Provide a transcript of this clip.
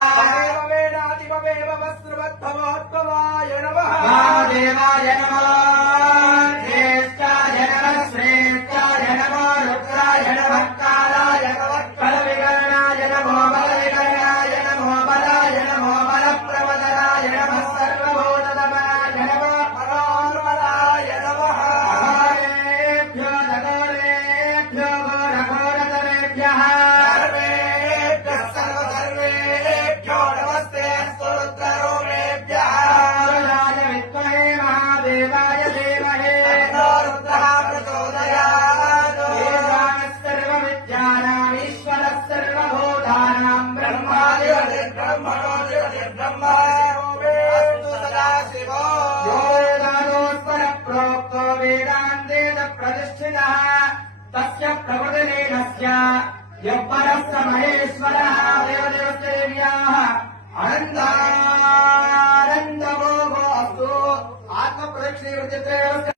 वेदादिमवेव वस्त्रवद्भवोद्भवाय नमः। वामदेवाय नमः। ज्येष्ठाय नमः। श्रेष्ठाय नमः। रुद्राय नमः। कालाय नमः। बलविकरणाय नमो बलविकरणाय नमो बलाय नमो बलप्रवदनाय नमः। सर्वभूतदमनाय नमः। मनोन्मनाय नमः। अघोरेभ्यो नगोरेभ्यो घोरघोरतरेभ्यः सर्वेभ्यः सर्वसर्वेभ्यो नमस्ते अस्तु रुद्ररूपेभ्यः। रुद्राय विद्महे महादेवाय धीमहि तन्नो रुद्रः प्रचोदयात्। ईशानः सर्वविद्यानाम् ईश्वरः सर्वभूतानां ब्रह्मादिब्रह्मणोऽधिपतिर्ब्रह्म अस्तु सदाशिवो। यो वेदादोत्परप्रोक्तो वेदान्तेन प्रतिष्ठितः तस्य प्रवदनेनस्य यः परः स महेश्वरः देवदेवदेव्याः अनन्तानन्दभोगो अस्तु। आत्मप्रदक्षिणे